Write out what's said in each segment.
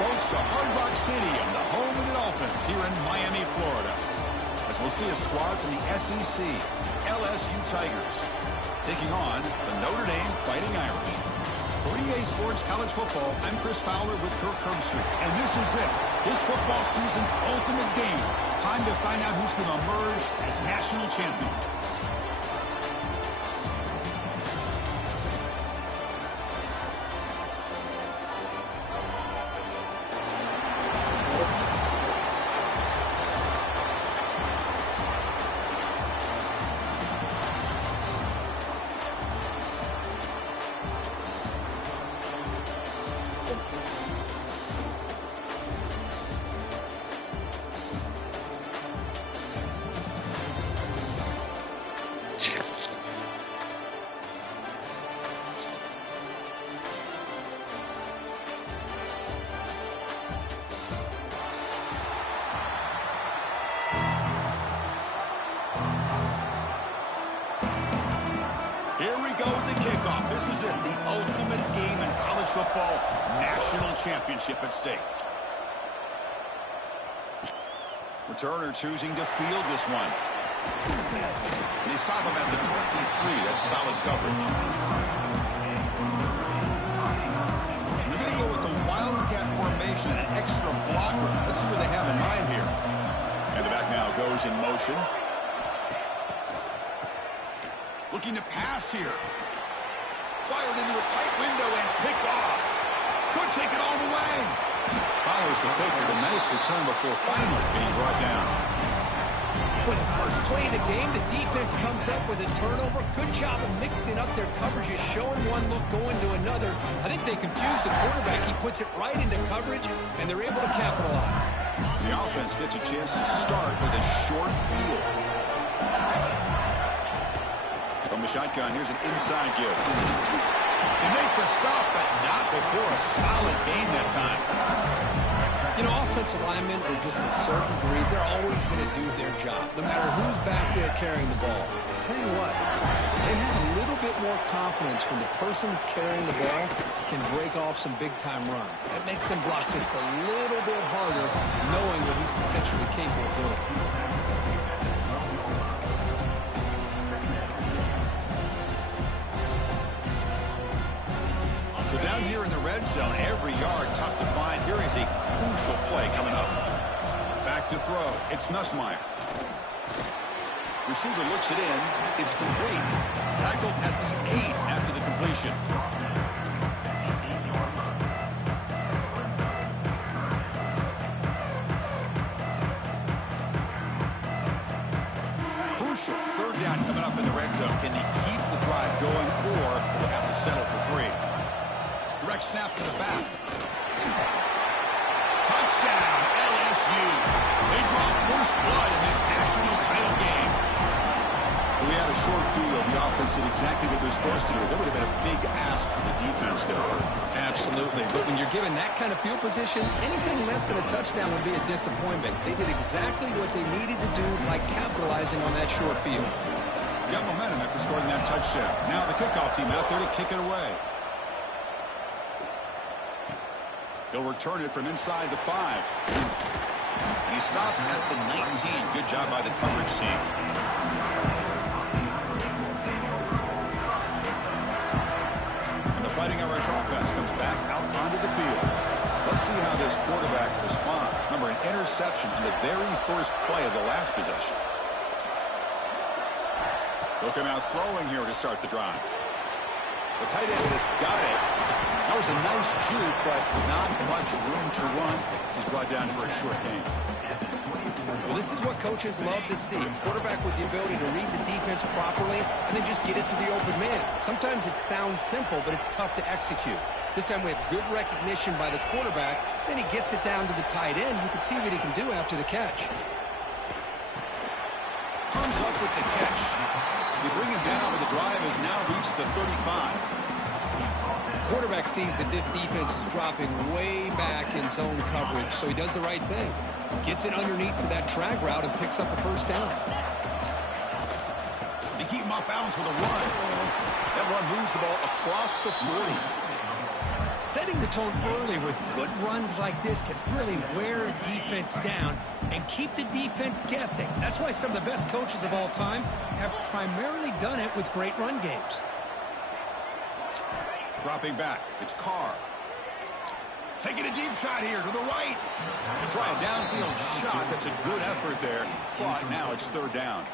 folks, to Hard Rock Stadium, the home of the Dolphins here in Miami, Florida. As we'll see a squad from the SEC, LSU Tigers, taking on the Notre Dame Fighting Irish. For EA Sports College Football, I'm Chris Fowler with Kirk Herbstreit. And this is it. This football season's ultimate game. Time to find out who's going to emerge as national champion. Here we go with the kickoff. This is it, the ultimate game in college football, national championship at stake. Returner choosing to field this one. And they stop him at the 23. That's solid coverage. We're going to go with the Wildcat formation, an extra blocker. Let's see what they have in mind here. And the back now goes in motion. Looking to pass here. Fired into a tight window and picked off. Could take it all the way. Follows the pick with a nice return before finally being brought down. For the first play of the game, the defense comes up with a turnover. Good job of mixing up their coverages, showing one look, going to another. I think they confused the quarterback. He puts it right into coverage, and they're able to capitalize. The offense gets a chance to start with a short field. From the shotgun, here's an inside give. They make the stop, but not before a solid gain that time. You know, offensive linemen are just a certain breed. They're always going to do their job, no matter who's back there carrying the ball. I'll tell you what, they have a little bit more confidence when the person that's carrying the ball can break off some big-time runs. That makes them block just a little bit harder, knowing what he's potentially capable of doing. So down here in the red zone, every yard tough to find. Here is a crucial play coming up. Back to throw. It's Nussmeier. Receiver looks it in. It's complete. Tackled at the 8 after the completion. Crucial. Third down coming up in the red zone. Can he keep the drive going, or will have to settle for 3? Direct snap to the back. Touchdown, LSU. They draw first blood in this national title game. We had a short field. The offense did exactly what they're supposed to do. That would have been a big ask for the defense there. Absolutely. But when you're given that kind of field position, anything less than a touchdown would be a disappointment. They did exactly what they needed to do by capitalizing on that short field. Got momentum after scoring that touchdown. Now the kickoff team out there to kick it away. He'll return it from inside the 5. He stopped at the 19. Good job by the coverage team. And the Fighting Irish offense comes back out onto the field. Let's see how this quarterback responds. Remember, an interception on the very first play of the last possession. He'll come out throwing here to start the drive. The tight end has got it. That was a nice juke, but not much room to run. He's brought down for a short gain. Well, this is what coaches love to see. A quarterback with the ability to read the defense properly and then just get it to the open man. Sometimes it sounds simple, but it's tough to execute. This time we have good recognition by the quarterback. Then he gets it down to the tight end. You can see what he can do after the catch. Comes up with the catch. They bring him down, but the drive has now reached the 35. Quarterback sees that this defense is dropping way back in zone coverage, so he does the right thing. Gets it underneath to that drag route and picks up a first down. They keep him off balance with a run. That run moves the ball across the 40. Setting the tone early with good runs like this can really wear a defense down and keep the defense guessing. That's why some of the best coaches of all time have primarily done it with great run games. Dropping back, it's Carr. Taking a deep shot here to the right. To try a downfield shot. That's a good effort there. But now it's third down.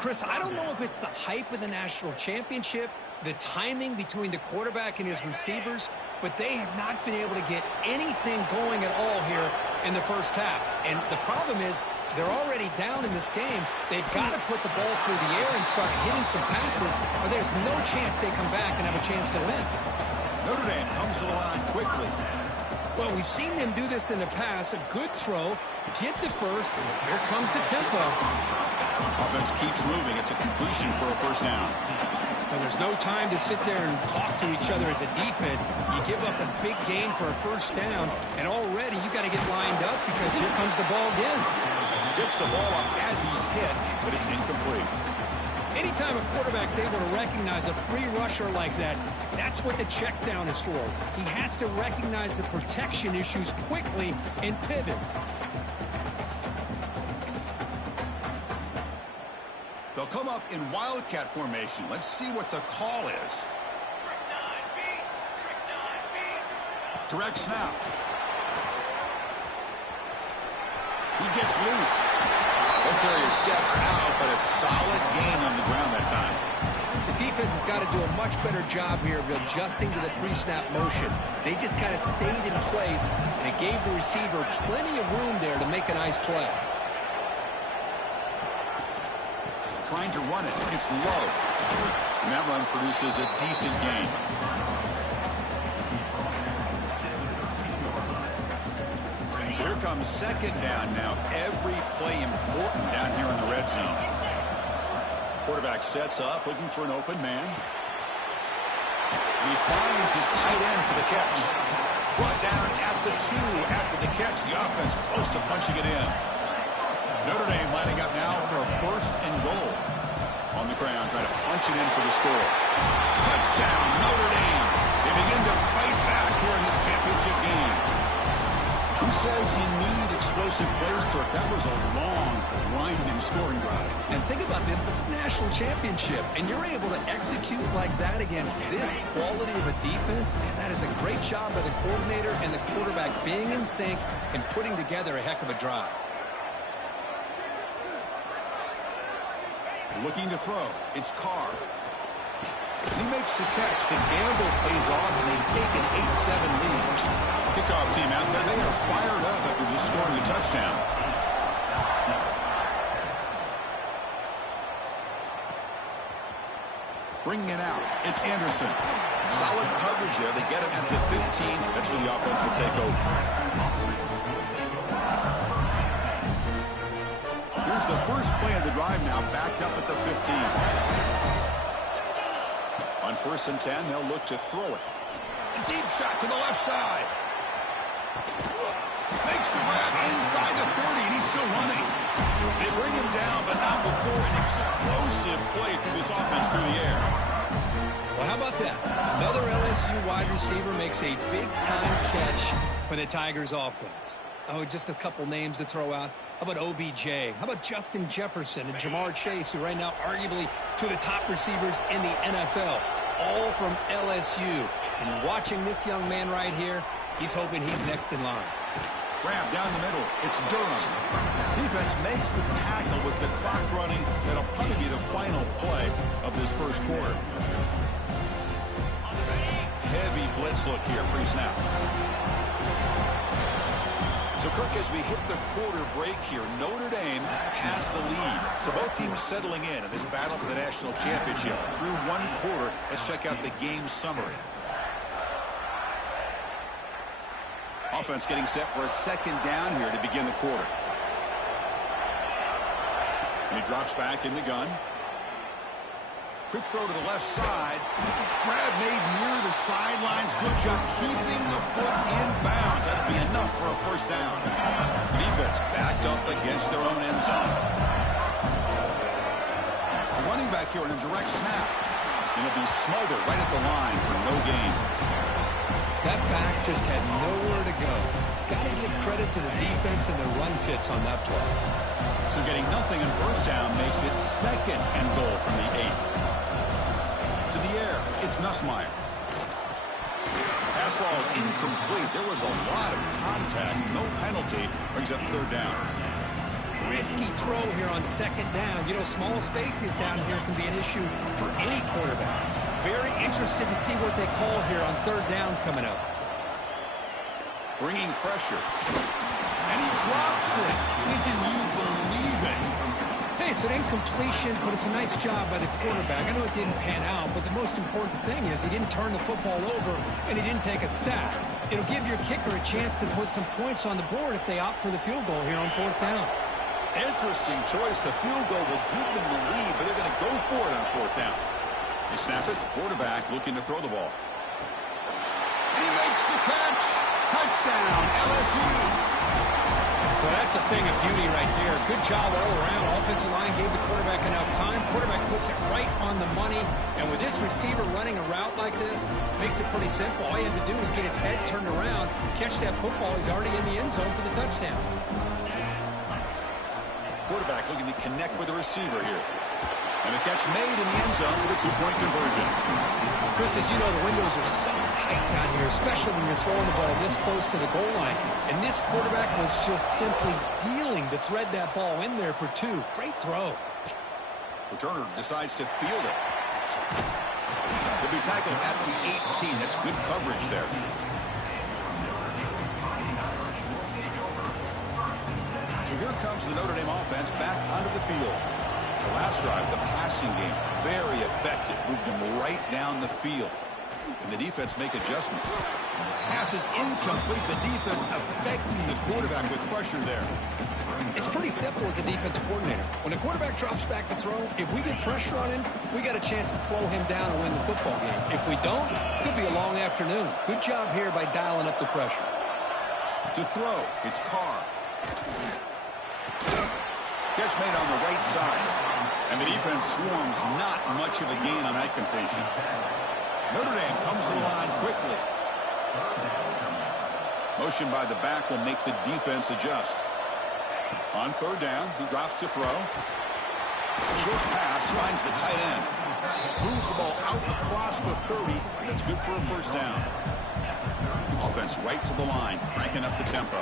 Chris, I don't know if it's the hype of the national championship, the timing between the quarterback and his receivers, but they have not been able to get anything going at all here in the first half. And the problem is they're already down in this game. They've got to put the ball through the air and start hitting some passes, or there's no chance they come back and have a chance to win. Notre Dame comes to the line quickly. Well, we've seen them do this in the past. A good throw, get the first, and here comes the tempo. Offense keeps moving. It's a completion for a first down. Now, there's no time to sit there and talk to each other as a defense. You give up a big gain for a first down, and already you got to get lined up because here comes the ball again. Gets the ball up as he's hit, but it's incomplete. Anytime a quarterback's able to recognize a free rusher like that, that's what the check down is for. He has to recognize the protection issues quickly and pivot. They'll come up in wildcat formation. Let's see what the call is. Direct snap. He gets loose. Ball carrier steps out, but a solid gain on the ground that time. The defense has got to do a much better job here of adjusting to the pre-snap motion. They just kind of stayed in place, and it gave the receiver plenty of room there to make a nice play. Trying to run it. It's low. And that run produces a decent gain. So here comes second down now. Every play important down here in the red zone. Quarterback sets up, looking for an open man. And he finds his tight end for the catch. Brought down at the 2 after the catch. The offense close to punching it in. Notre Dame lining up now for a first and goal. On the ground, trying to punch it in for the score. Touchdown, Notre Dame. They begin to fight back here in this championship game. Who says you need explosive plays, Kirk? That was a long, grinding scoring drive. And think about this. This is the national championship, and you're able to execute like that against this quality of a defense, and that is a great job by the coordinator and the quarterback being in sync and putting together a heck of a drive. Looking to throw. It's Carr. He makes the catch. The gamble pays off, and they take an 8-7 lead. Kickoff team out there. They are fired up after just scoring a touchdown. Bringing it out. It's Anderson. Solid coverage there. They get it at the 15. That's where the offense will take over. Here's the first play of the drive now, backed up at the 15. On 1st and 10, they'll look to throw it. A deep shot to the left side. Makes the grab inside the 30, and he's still running. They bring him down, but not before an explosive play through this offense through the air. Well, how about that? Another LSU wide receiver makes a big-time catch for the Tigers offense. Oh, just a couple names to throw out. How about OBJ? How about Justin Jefferson and Jamar Chase, who right now arguably two of the top receivers in the NFL, all from LSU. And watching this young man right here, he's hoping he's next in line. Grab down the middle. It's Durham. Defense makes the tackle with the clock running. That'll probably be the final play of this first quarter. Heavy blitz look here, pre-snap. So, Kirk, as we hit the quarter break here, Notre Dame has the lead. So both teams settling in this battle for the national championship. Through one quarter, let's check out the game summary. Offense getting set for a second down here to begin the quarter. And he drops back in the gun. Quick throw to the left side. Grab made near the sidelines. Good job keeping the foot in bounds. That'll be enough for a first down. The defense backed up against their own end zone. The running back here in a direct snap. And it'll be smothered right at the line for no gain. That back just had nowhere to go. Got to give credit to the defense and their run fits on that play. So getting nothing on first down makes it second and goal from the 8. To the air, it's Nussmeier. Pass ball is incomplete. There was a lot of contact. No penalty. Brings up third down. Risky throw here on second down. You know, small spaces down here can be an issue for any quarterback. Very interested to see what they call here on third down coming up. Bringing pressure. And he drops it. Can you believe it? Hey, it's an incompletion, but it's a nice job by the quarterback. I know it didn't pan out, but the most important thing is he didn't turn the football over and he didn't take a sack. It'll give your kicker a chance to put some points on the board if they opt for the field goal here on fourth down. Interesting choice. The field goal will give them the lead, but they're going to go for it on fourth down. They snap it. Quarterback looking to throw the ball. And he makes the catch. Touchdown, LSU. Well, that's a thing of beauty right there. Good job all around. Offensive line gave the quarterback enough time. Quarterback puts it right on the money. And with this receiver running a route like this, makes it pretty simple. All you have to do is get his head turned around, catch that football. He's already in the end zone for the touchdown. Quarterback looking to connect with the receiver here. And the catch made in the end zone for the two-point conversion. Chris, as you know, the windows are so tight down here, especially when you're throwing the ball this close to the goal line. And this quarterback was just simply dealing to thread that ball in there for two. Great throw. Returner decides to field it. He'll be tackled at the 18. That's good coverage there. So here comes the Notre Dame offense back onto the field. The last drive, the passing game, very effective. Moved them right down the field. And the defense make adjustments. Pass is incomplete. The defense affecting the quarterback with pressure there. It's pretty simple as a defensive coordinator. When a quarterback drops back to throw, if we get pressure on him, we got a chance to slow him down and win the football game. If we don't, it could be a long afternoon. Good job here by dialing up the pressure. To throw, it's Carr. Catch made on the right side. And the defense swarms, not much of a gain on that completion. Notre Dame comes to the line quickly. Motion by the back will make the defense adjust. On third down, he drops to throw. Short pass finds the tight end. Moves the ball out across the 30, and it's good for a first down. Offense right to the line, cranking up the tempo.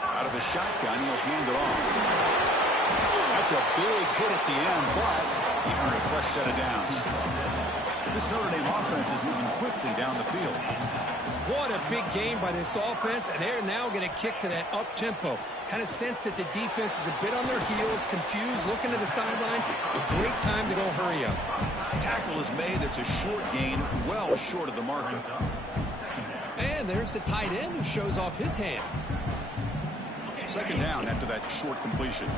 Out of the shotgun, he'll hand it off. That's a big hit at the end, but he earned a fresh set of downs. This Notre Dame offense is moving quickly down the field. What a big game by this offense, and they're now going to kick to that up-tempo. Kind of sense that the defense is a bit on their heels, confused, looking to the sidelines. A great time to go hurry up. Tackle is made. That's a short gain, well short of the marker. And there's the tight end who shows off his hands. Second down after that short completion.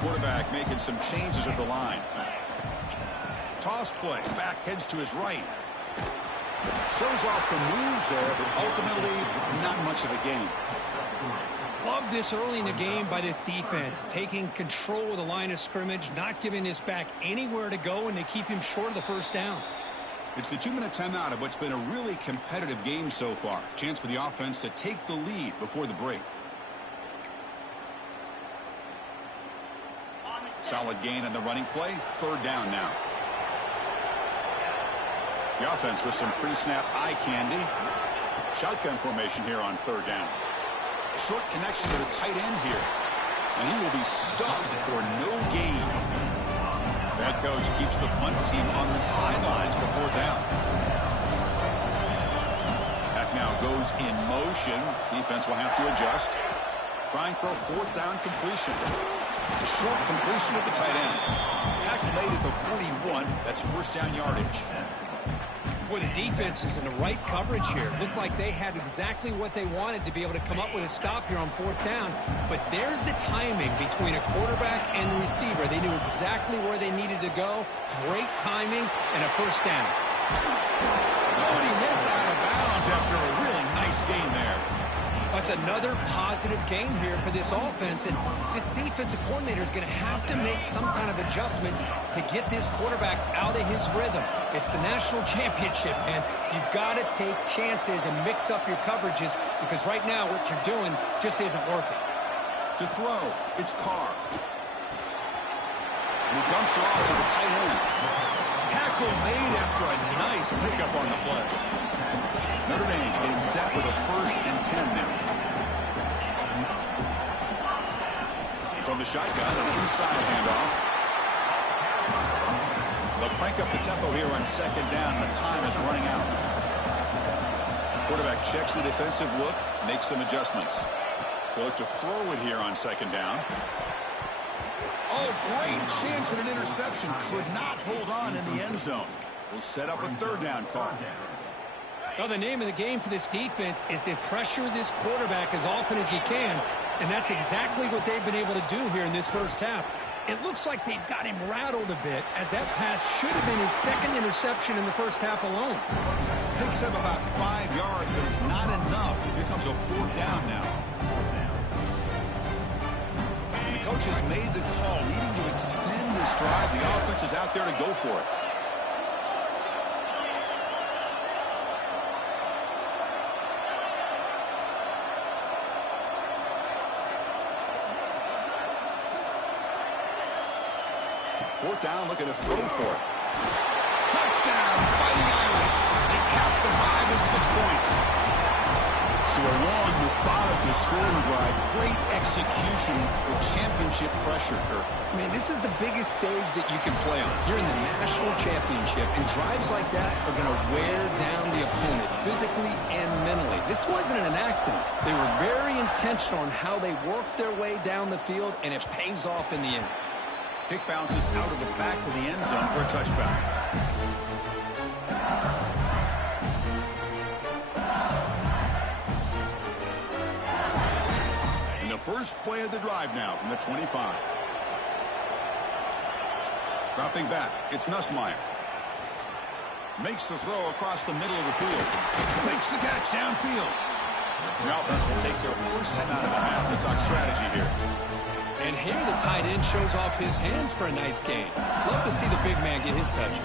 Quarterback making some changes at the line. Toss play. Back heads to his right. Shows off the moves there, but ultimately not much of a gain. Love this early in the game by this defense. Taking control of the line of scrimmage, not giving this back anywhere to go, and they keep him short of the first down. It's the 2-minute timeout of what's been a really competitive game so far. Chance for the offense to take the lead before the break. Solid gain on the running play. Third down now. The offense with some pre-snap eye candy. Shotgun formation here on third down. Short connection to the tight end here. And he will be stuffed for no gain. That coach keeps the punt team on the sidelines for fourth down. Back now goes in motion. Defense will have to adjust. Trying for a fourth down completion. Short completion of the tight end. Tackle made at the 41. That's first down yardage. Boy, the defense is in the right coverage here. Looked like they had exactly what they wanted to be able to come up with a stop here on fourth down. But there's the timing between a quarterback and the receiver. They knew exactly where they needed to go. Great timing and a first down. Oh, and he heads out of bounds after a really nice gain there. That's another positive game here for this offense, and this defensive coordinator is going to have to make some kind of adjustments to get this quarterback out of his rhythm. It's the national championship, man. You've got to take chances and mix up your coverages because right now what you're doing just isn't working. To throw, it's Carr. And he dumps it off to the tight end. Tackle made after a nice pickup on the play. Notre Dame getting set with a 1st and 10 now. From the shotgun, an inside handoff. They'll crank up the tempo here on 2nd down. The time is running out. Quarterback checks the defensive look, makes some adjustments. They'll look to throw it here on 2nd down. Oh, great chance at an interception. Could not hold on in the end zone. We'll set up a 3rd down call. Well, the name of the game for this defense is to pressure this quarterback as often as you can, and that's exactly what they've been able to do here in this first half. It looks like they've got him rattled a bit, as that pass should have been his 2nd interception in the first half alone. Picks up about 5 yards, but it's not enough. Here comes a 4th down now. And the coach has made the call, needing to extend this drive. The offense is out there to go for it. Fourth down, looking to throw for it. Touchdown, Fighting Irish. They cap the drive with 6 points. So a long, methodical scoring drive. Great execution with championship pressure, Kirk. Man, this is the biggest stage that you can play on. You're in the national championship, and drives like that are going to wear down the opponent physically and mentally. This wasn't an accident. They were very intentional on how they worked their way down the field, and it pays off in the end. Kick bounces out of the back of the end zone for a touchback. And the first play of the drive now from the 25. Dropping back, it's Nussmeier. Makes the throw across the middle of the field. Makes the catch downfield. The offense will take their first time out of the half to talk strategy here. And here the tight end shows off his hands for a nice gain. Love to see the big man get his touches.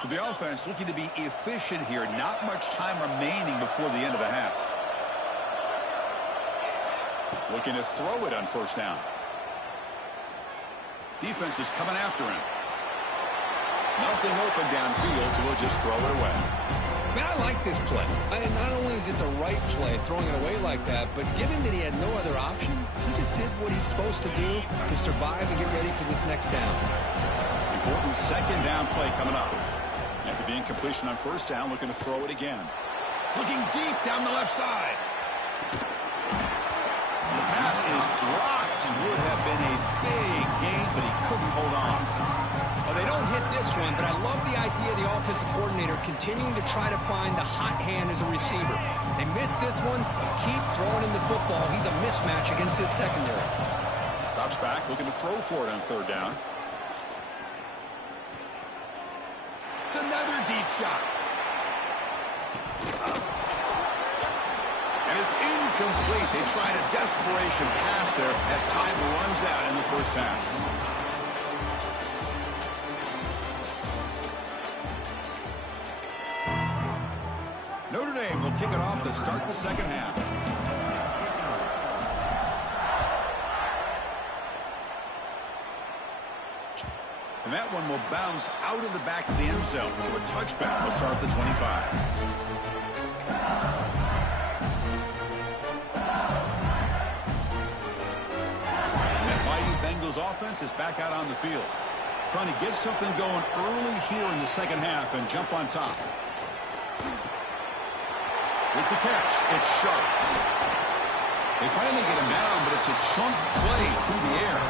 So the offense looking to be efficient here. Not much time remaining before the end of the half. Looking to throw it on 1st down. Defense is coming after him. Nothing open downfield, so we'll just throw it away. Man, I like this play. Not only is it the right play, throwing it away like that, but given that he had no other option, he just did what he's supposed to do to survive and get ready for this next down. Important 2nd down play coming up. After the incompletion on 1st down, looking to throw it again. Looking deep down the left side. And the pass is dropped. Would have been a big gain, but he couldn't hold on. Well, they don't hit this one, but I love the idea of the offensive coordinator continuing to try to find the hot hand as a receiver. They missed this one, but keep throwing him the football. He's a mismatch against his secondary. Drops back, looking to throw for it on 3rd down. It's another deep shot. And it's incomplete. They tried a desperation pass there as time runs out in the first half. Notre Dame will kick it off to start the 2nd half. And that one will bounce out of the back of the end zone. So a touchback will start the 25. And that Bayou Bengals offense is back out on the field. Trying to get something going early here in the 2nd half and jump on top. With the catch, it's Sharp. They finally get him down, but it's a chunk play through the air.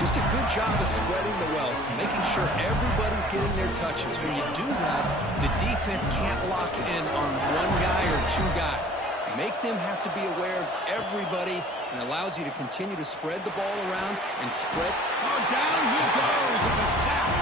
Just a good job of spreading the wealth, making sure everybody's getting their touches. When you do that, the defense can't lock in on one guy or 2 guys. Make them have to be aware of everybody, and allows you to continue to spread the ball around and spread. Oh, down he goes. It's a sack.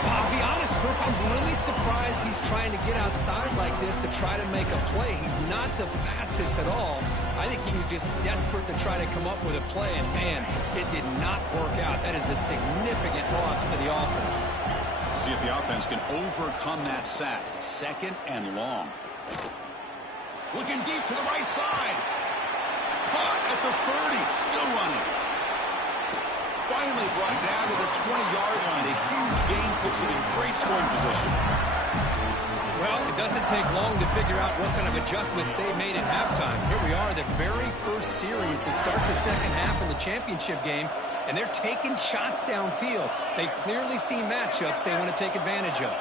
Bobby be honest, Chris, I'm really surprised he's trying to get outside like this to try to make a play. He's not the fastest at all. I think he was just desperate to try to come up with a play, and man, it did not work out. That is a significant loss for the offense. We'll see if the offense can overcome that sack. 2nd and long. Looking deep to the right side. Caught at the 30. Still running. Finally brought down to the 20-yard line. A huge gain puts it in great scoring position. Well, it doesn't take long to figure out what kind of adjustments they made at halftime. Here we are, the very first series to start the second half in the championship game, and they're taking shots downfield. They clearly see matchups they want to take advantage of.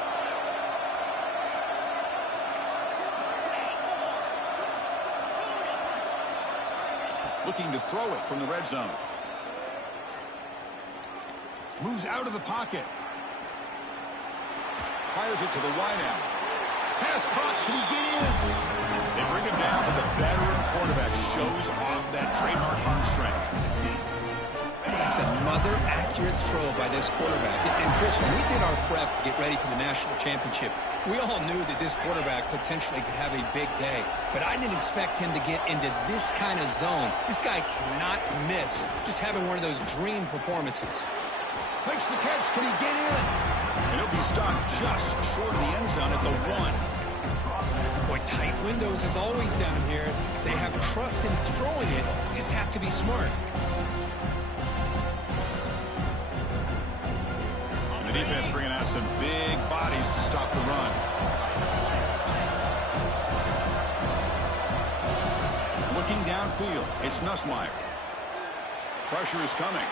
Looking to throw it from the red zone. Moves out of the pocket. Fires it to the wideout. Pass caught. Can he get in? They bring him down, but the veteran quarterback shows off that trademark arm strength. That's another accurate throw by this quarterback. And Chris, when we did our prep to get ready for the national championship, we all knew that this quarterback potentially could have a big day. But I didn't expect him to get into this kind of zone. This guy cannot miss. Just having one of those dream performances. Makes the catch. Can he get in? And he'll be stopped just short of the end zone at the 1. Boy, tight windows as always down here. They have trust in throwing it. You just have to be smart. The defense bringing out some big bodies to stop the run. Looking downfield, it's Nussmeier. Pressure is coming.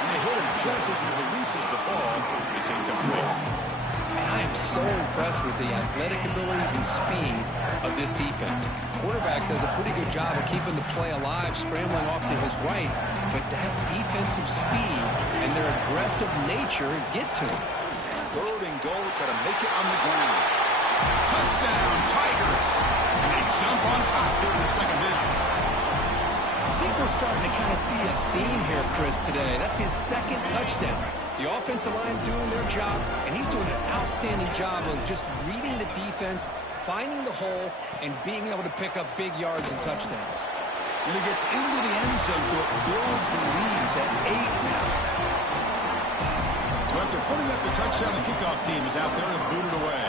And they hit him just as he releases the ball. It's incomplete. And I am so impressed with the athletic ability and speed of this defense. Quarterback does a pretty good job of keeping the play alive, scrambling off to his right, but that defensive speed and their aggressive nature get to him. 3rd and goal, try to make it on the ground. Touchdown, Tigers! And they jump on top here in the second half. I think we're starting to kind of see a theme here, Chris, today. That's his 2nd touchdown. The offensive line doing their job, and he's doing an outstanding job of just reading the defense, finding the hole, and being able to pick up big yards and touchdowns. And he gets into the end zone, so it builds the lead to 8 now. So after putting up the touchdown, the kickoff team is out there to boot it away.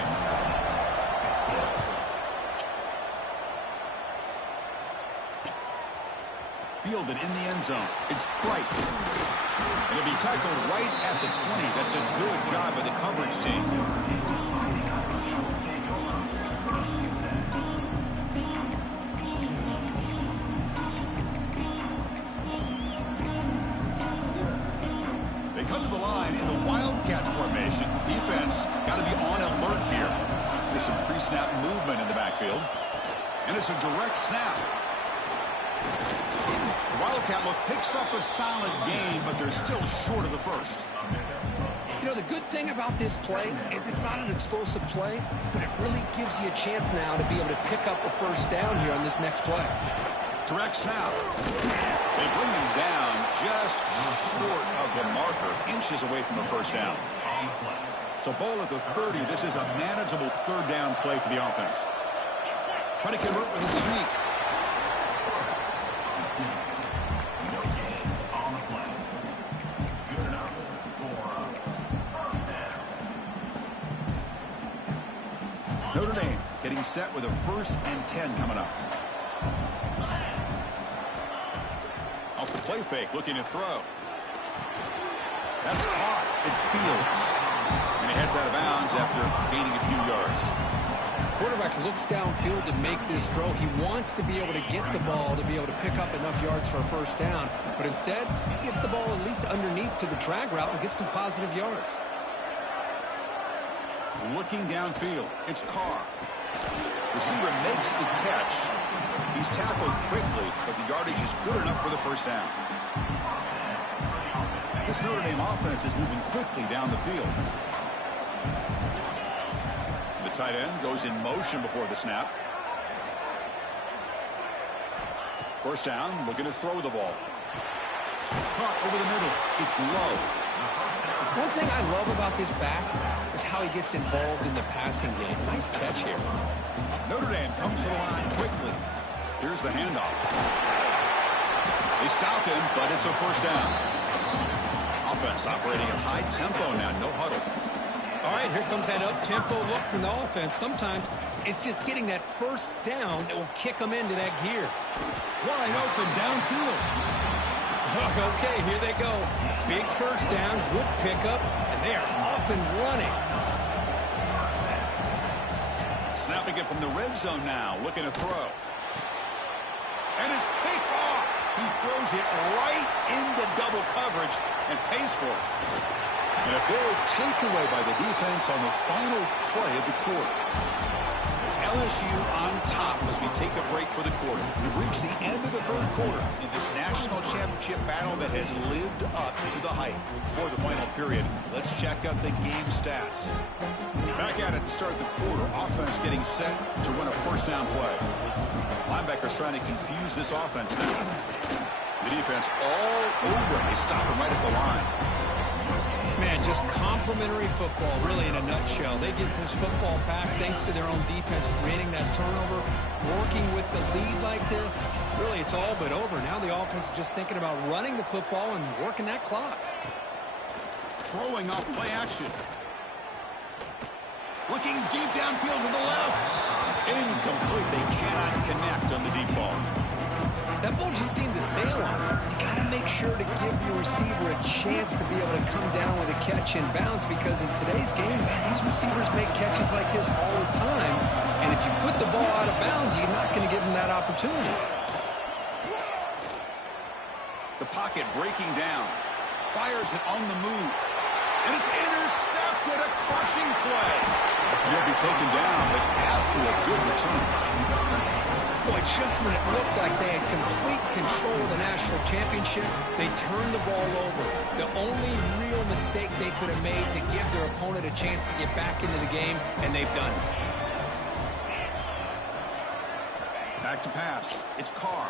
Fielded in the end zone. It's Price. And it'll be tackled right at the 20. That's a good job by the coverage team. They come to the line in the Wildcat formation. Defense got to be on alert here. There's some pre-snap movement in the backfield. And it's a direct snap. Wildcat look picks up a solid game, but they're still short of the first. You know, the good thing about this play is it's not an explosive play, but it really gives you a chance now to be able to pick up a first down here on this next play. Direct snap. They bring him down just short of the marker, inches away from a first down. So ball at the 30. This is a manageable 3rd down play for the offense. Trying to convert with a sneak. Notre Dame getting set with a 1st and 10 coming up. Off the play fake, looking to throw. That's caught. It's Fields. And he heads out of bounds after gaining a few yards. Quarterback looks downfield to make this throw. He wants to be able to get the ball to be able to pick up enough yards for a first down. But instead, he gets the ball at least underneath to the drag route and gets some positive yards. Looking downfield, it's Carr. Receiver makes the catch. He's tackled quickly, but the yardage is good enough for the first down. This Notre Dame offense is moving quickly down the field. The tight end goes in motion before the snap. First down, looking to throw the ball. Caught over the middle. It's Love. One thing I love about this back is how he gets involved in the passing game. Nice catch here. Notre Dame comes to the line quickly. Here's the handoff. They stop him, but it's a first down. Offense operating at high tempo now, no huddle. All right, here comes that up-tempo look from the offense. Sometimes it's just getting that first down that will kick them into that gear. Wide open downfield. Okay, here they go. Big first down, good pickup, and they are off and running. Snapping it from the red zone now, looking to throw. And it's picked off. He throws it right into double coverage and pays for it. And a big takeaway by the defense on the final play of the quarter. It's LSU on top as we take a break for the quarter. We've reached the end of the third quarter in this national championship battle that has lived up to the hype. For the final period, let's check out the game stats. Back at it to start the quarter. Offense getting set to run a first down play. Linebackers trying to confuse this offense now. The defense all over. They stop him right at the line. Man, just complimentary football, really, in a nutshell. They get this football back thanks to their own defense, creating that turnover, working with the lead like this. Really, it's all but over. Now the offense is just thinking about running the football and working that clock. Throwing off play action. Looking deep downfield to the left. Incomplete. They cannot connect on the deep ball. That ball just seemed to sail on him. You got to make sure to give your receiver a chance to be able to come down with a catch and bounce, because in today's game, man, these receivers make catches like this all the time. And if you put the ball out of bounds, you're not going to give them that opportunity. The pocket breaking down. Fires it on the move. And it's intercepted. A crushing play. He'll be taken down, but after a good return. Boy, just when it looked like they had complete control of the national championship, they turned the ball over. The only real mistake they could have made to give their opponent a chance to get back into the game, and they've done it. Back to pass. It's Carr.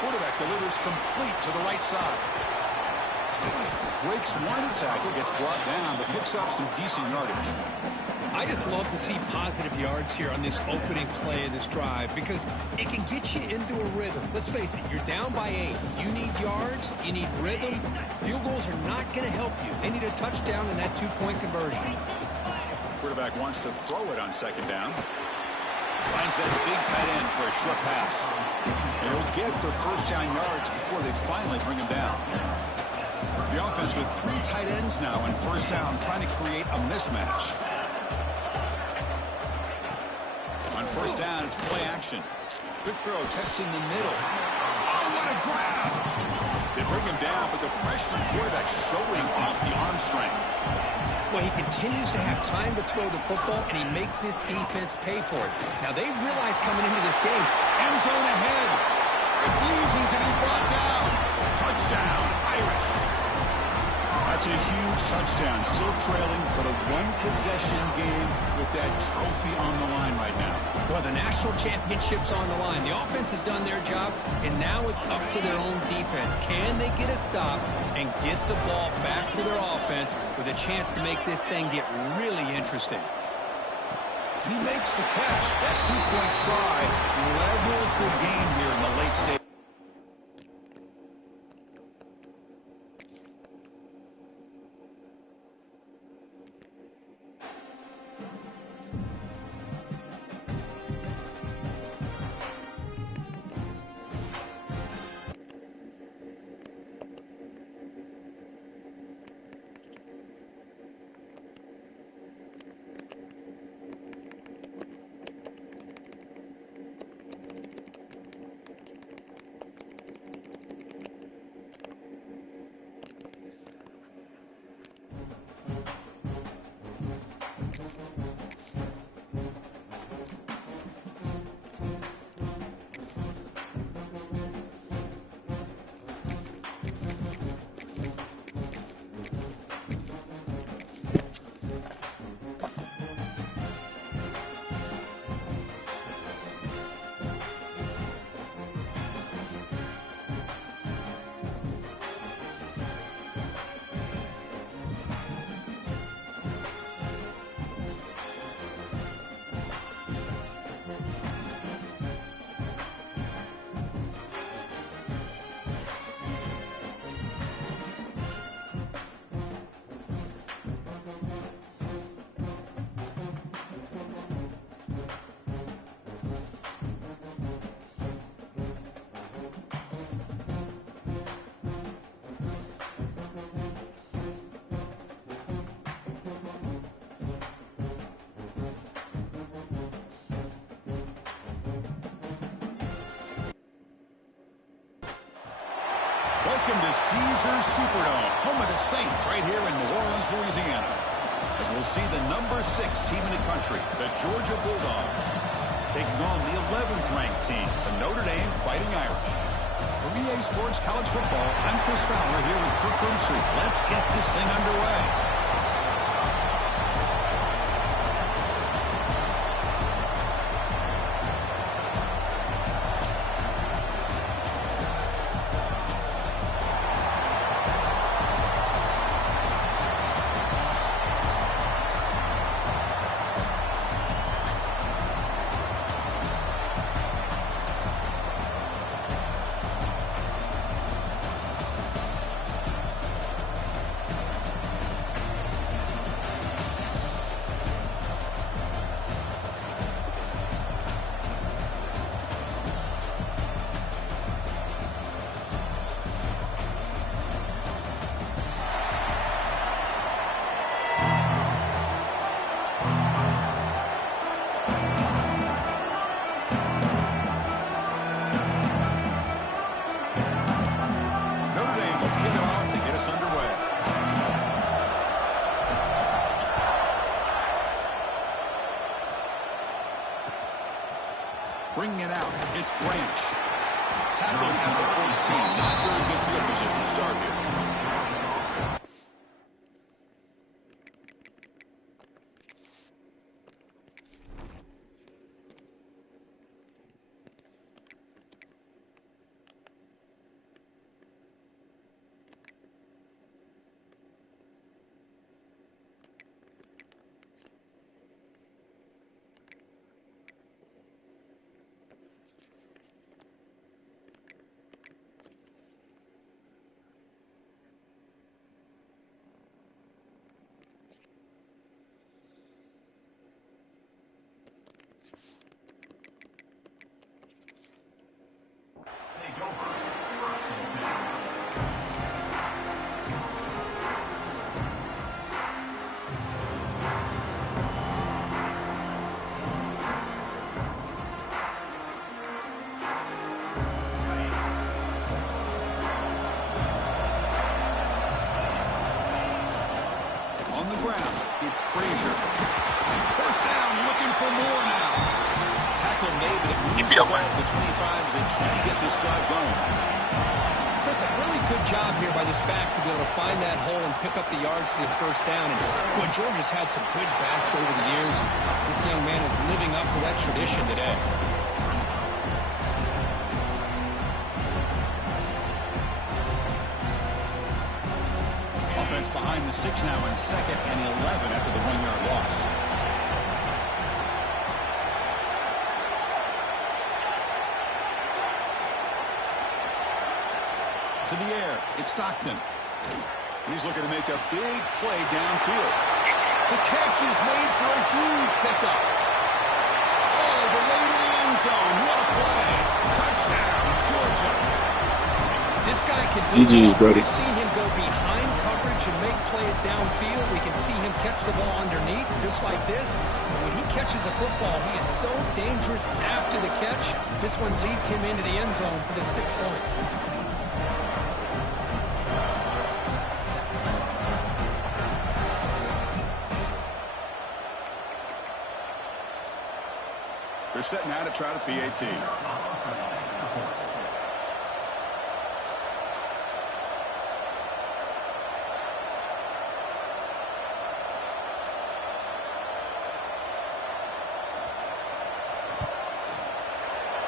Quarterback delivers complete to the right side. Breaks one tackle, gets brought down, but picks up some decent yardage. I just love to see positive yards here on this opening play of this drive, because it can get you into a rhythm. Let's face it, you're down by 8. You need yards, you need rhythm. Field goals are not going to help you. They need a touchdown in that 2-point conversion. Quarterback wants to throw it on second down. Finds that big tight end for a short pass. And he'll get the first down yards before they finally bring him down. The offense with 3 tight ends now in first down, trying to create a mismatch. On first down, it's play action. Quick throw, testing the middle. Oh, what a grab! They bring him down, but the freshman quarterback showing off the arm strength. Well, he continues to have time to throw the football, and he makes this defense pay for it. Now, they realize coming into this game, End zone ahead. Refusing to be brought down. Touchdown, Irish. That's a huge touchdown. Still trailing, but a one-possession game with that trophy on the line right now. well, the national championship's on the line. The offense has done their job, and now it's up to their own defense. Can they get a stop and get the ball back to their offense with a chance to make this thing get really interesting? He makes the catch. That two-point try levels the game here in the late stage. Welcome to Caesars Superdome, home of the Saints, right here in New Orleans, Louisiana. As we'll see the #6 team in the country, the Georgia Bulldogs, taking on the 11th ranked team, the Notre Dame Fighting Irish. For EA Sports College Football, I'm Chris Fowler here with Kirk Street. Let's get this thing underway. Bringing it out, it's Branch. Tackled at the 14. Not very good field position to start here. It's Frazier. First down, looking for more now. Tackle made, but it moves the ball to the 25 as they try to get this drive going. Chris, a really good job here by this back to be able to find that hole and pick up the yards for this first down. And boy, Georgia's had some good backs over the years. This young man is living up to that tradition today. Offense behind the 6 now in 2nd and 11 after the 1-yard loss. To the air, it's Stockton. He's looking to make a big play downfield. The catch is made for a huge pickup. Oh, the way to the end zone. What a play. Touchdown, Georgia. This guy can do it. We've seen him go behind coverage and make plays downfield. We can see him catch the ball underneath just like this. And when he catches a football, he is so dangerous after the catch. This one leads him into the end zone for the 6 points. They're setting out to try the PAT.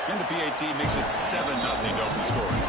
And the PAT makes it 7-0 to open scoring.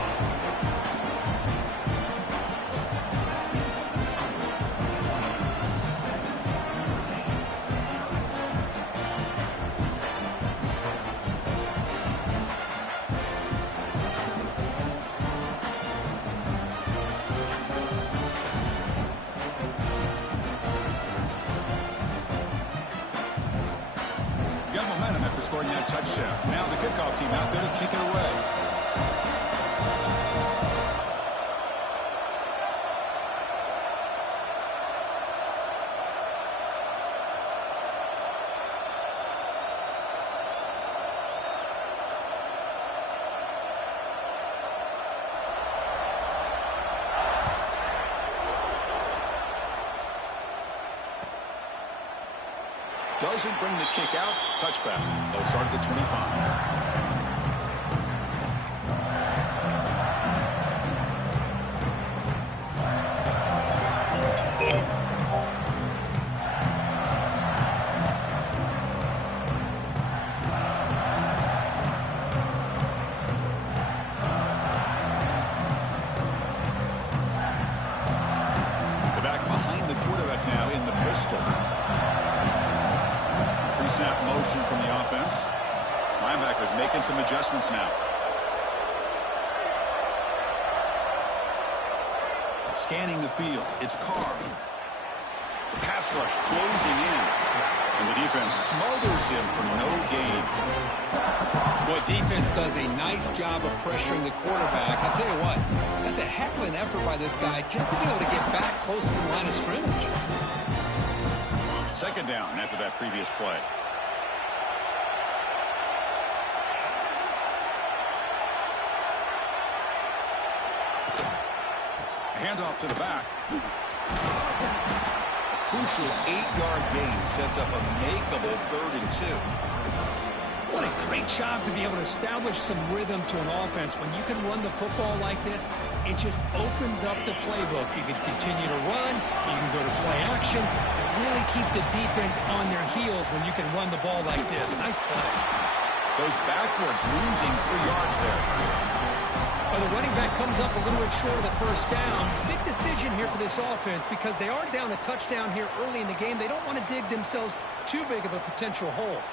Got momentum after scoring that touchdown. Now the kickoff team out there to kick it away. doesn't bring the kick out. Touchback. They'll start at the 25. Pre-snap motion from the offense. Linebackers making some adjustments now. Scanning the field. It's Carr. The pass rush closing in. And the defense smothers him for no gain. Boy, defense does a nice job of pressuring the quarterback. I'll tell you what, that's a heck of an effort by this guy just to be able to get back close to the line of scrimmage. Second down after that previous play. A handoff to the back. A crucial 8-yard gain sets up a makeable 3rd and 2. What a great job to be able to establish some rhythm to an offense. When you can run the football like this, it just opens up the playbook. You can continue to run, you can go to play action, and really keep the defense on their heels when you can run the ball like this. Nice play. Goes backwards, losing 3 yards there. Well, the running back comes up a little bit short of the first down. Big decision here for this offense because they are down a touchdown here early in the game. They don't want to dig themselves too big of a potential hole.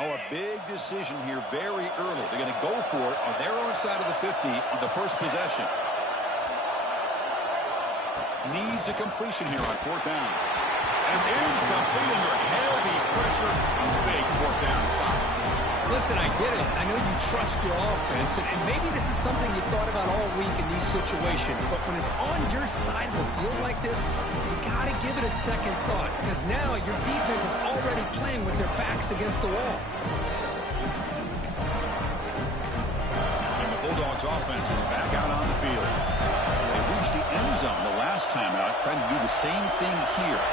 Oh, a big decision here very early. They're going to go for it on their own side of the 50 on the first possession. Needs a completion here on 4th down. And it's incomplete under heavy pressure. A big 4th down stop. Listen, I get it. I know you trust your offense, and maybe this is something you thought about all week in these situations, but when it's on your side of the field like this, you got to give it a second thought, because now your defense is already playing with their backs against the wall. And the Bulldogs offense is back out on the field. They reached the end zone the last time out, trying to do the same thing here.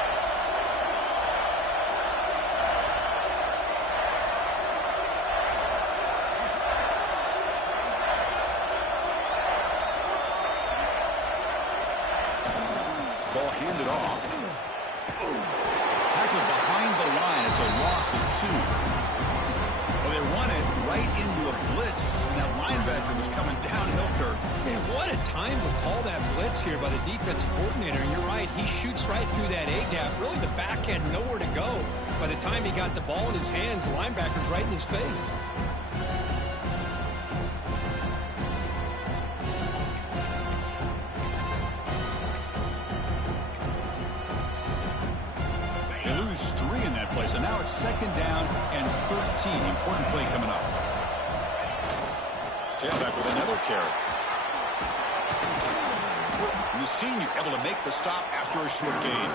Ball handed off. Tackled behind the line. It's a loss of 2. Well, they run it right into a blitz. And that linebacker was coming downhill, Kirk. Man, what a time to call that blitz here by the defensive coordinator. And you're right, he shoots right through that A-gap. Really, the back had nowhere to go. By the time he got the ball in his hands, the linebacker's right in his face. So now it's 2nd down and 13. Important play coming up. Tailback with another carry. And the senior able to make the stop after a short gain.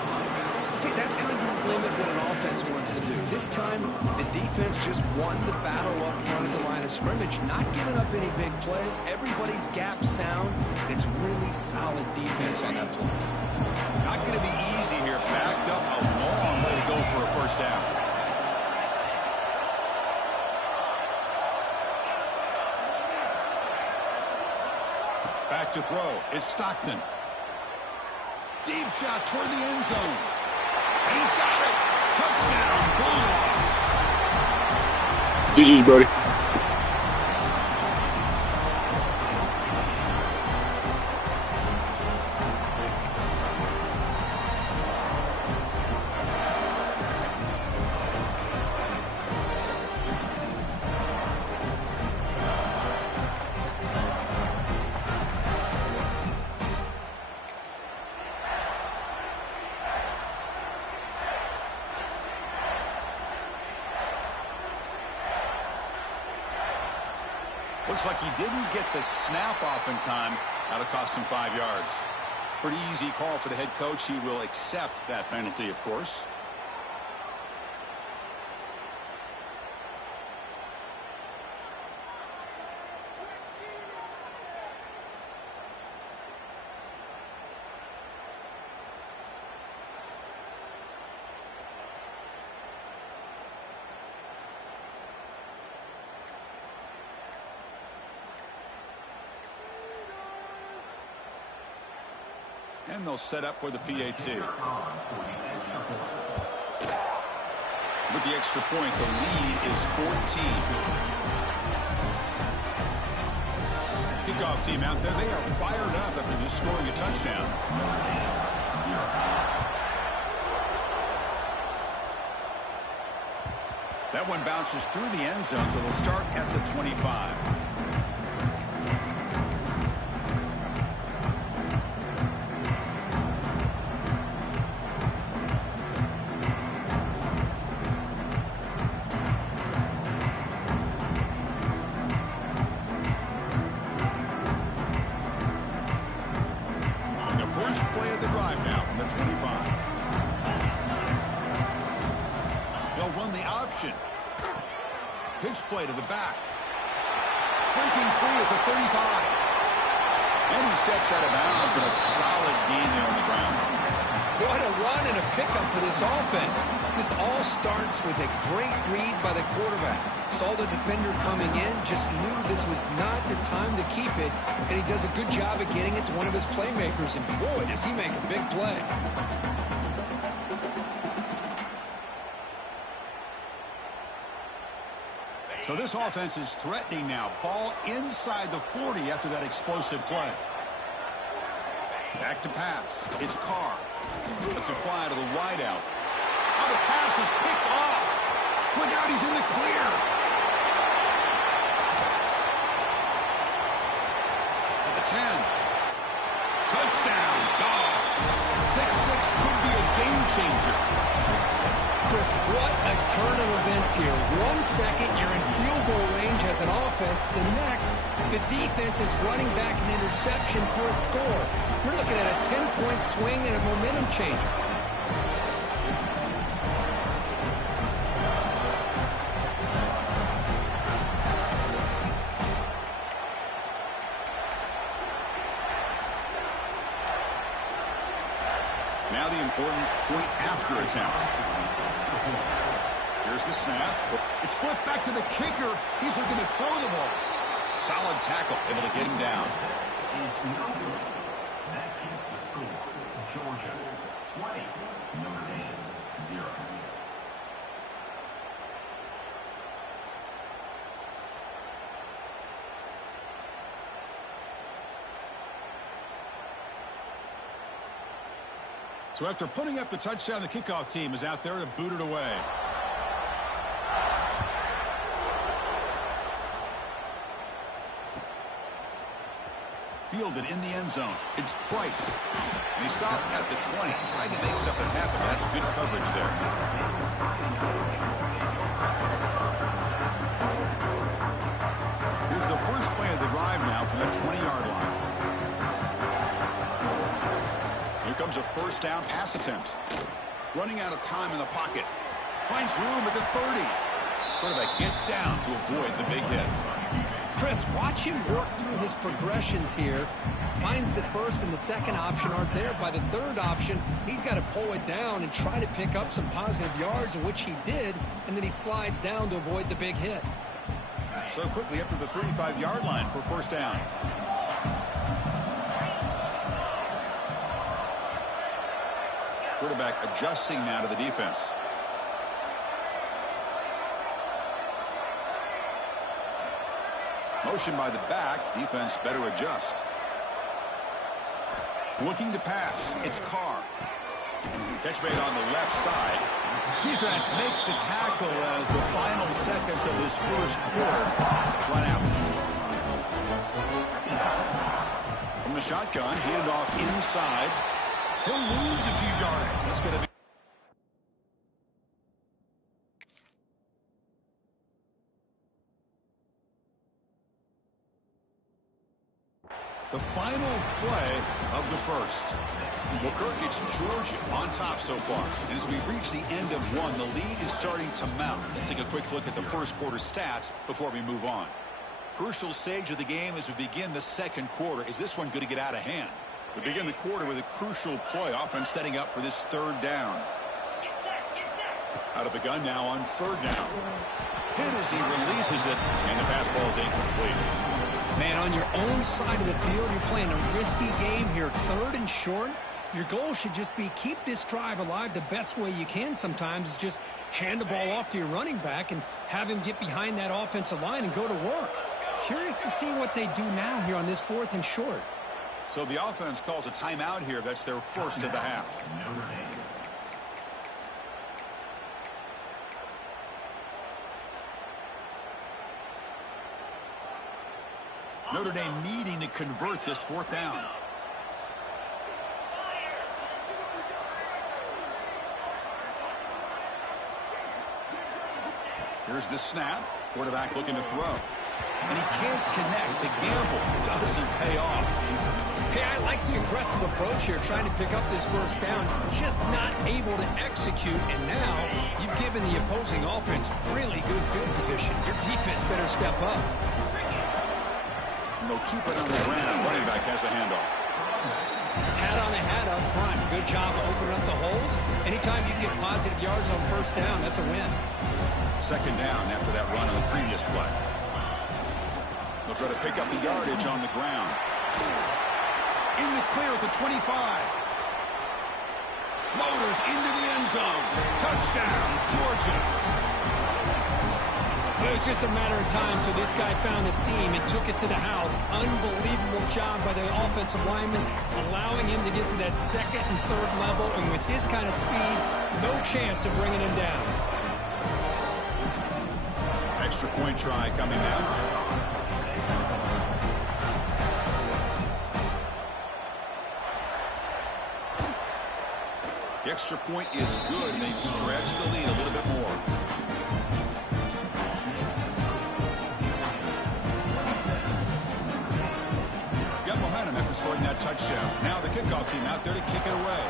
See, that's how you limit what an offense wants to do. This time, the defense just won the battle up front of the line of scrimmage, not giving up any big plays. Everybody's gap sound. It's really solid defense on that play. Not going to be easy here. Backed up a long way to go for a first down. Back to throw. It's Stockton. Deep shot toward the end zone. And he's got it. Touchdown, Bulldogs. GG's, Brody. Looks like he didn't get the snap off in time. That'll cost him 5 yards. Pretty easy call for the head coach. He will accept that penalty, of course. And they'll set up with the pt. With the extra point, the lead is 14. Kickoff team out there, they are fired up after just scoring a touchdown. That one bounces through the end zone, so they'll start at the 25. Play of the drive now from the 25. They'll run the option. Pitch play to the back. Breaking free at the 35. And he steps out of bounds, but a solid gain there on the ground. What a run and a pickup for this offense. This all starts with a great read by the quarterback. Saw the defender coming in, just knew this was not the time to keep it, and he does a good job of getting it to one of his playmakers, and boy, does he make a big play. So this offense is threatening now. Ball inside the 40 after that explosive play. Back to pass. It's Carr. It's a fly to the wideout. Oh, the pass is picked off. Look out, he's in the clear. At the 10. Touchdown, Dogs. Pick six could be a game changer. Chris, what a turn of events here. 1 second, you're in field goal range as an offense. The next, the defense is running back an interception for a score. You're looking at a 10-point swing and a momentum changer. Now the important point after attempt. Here's the snap. It's flipped back to the kicker. He's looking to throw the ball. Solid tackle, able to get him down. That is the score. Georgia 20, Notre Dame 0. So after putting up the touchdown, the kickoff team is out there to boot it away. Fielded in the end zone. It's Price. And he stopped at the 20, trying to make something happen. That's good coverage there. Here's the first play of the drive now from the 20-yard line. Here comes a first down pass attempt. Running out of time in the pocket. Finds room at the 30. Quarterback gets down to avoid the big hit. Chris, watch him work through his progressions here. Finds the first and the second option aren't there. By the third option, he's got to pull it down and try to pick up some positive yards, which he did, and then he slides down to avoid the big hit. So quickly up to the 35-yard line for first down. Quarterback adjusting now to the defense. Motion by the back. Defense better adjust. Looking to pass. It's Carr. Catch made on the left side. Defense makes the tackle as the final seconds of this first quarter run out. From the shotgun, handoff inside. He'll lose a few yards. That's going to be the final play of the first. Well, Kirk, it's Georgia on top so far. And as we reach the end of one, the lead is starting to mount. Let's take a quick look at the first quarter stats before we move on. Crucial stage of the game as we begin the second quarter. Is this one going to get out of hand? We begin the quarter with a crucial play. Offense setting up for this third down. Out of the gun now on third down. Hit as he releases it, and the pass ball is incomplete. Man, on your own side of the field, you're playing a risky game here. Third and short. Your goal should just be keep this drive alive the best way you can sometimes is just hand the ball off to your running back and have him get behind that offensive line and go to work. Curious to see what they do now here on this fourth and short. So the offense calls a timeout here. That's their first of the half. Notre Dame needing to convert this fourth down. Here's the snap. Quarterback looking to throw. And he can't connect. The gamble doesn't pay off. Hey, I like the aggressive approach here, trying to pick up this first down. Just not able to execute. And now you've given the opposing offense really good field position. Your defense better step up. And they'll keep it on the ground. Running back has the handoff. Hat on a hat up front. Good job of opening up the holes. Anytime you get positive yards on first down, that's a win. Second down after that run on the previous play. They'll try to pick up the yardage on the ground. In the clear at the 25. Loaders into the end zone. Touchdown, Georgia. It was just a matter of time till this guy found the seam and took it to the house. Unbelievable job by the offensive lineman, allowing him to get to that second and third level. And with his kind of speed, no chance of bringing him down. Extra point try coming now. The extra point is good, and they stretch the lead a little bit more. Got momentum after scoring that touchdown. Now the kickoff team out there to kick it away.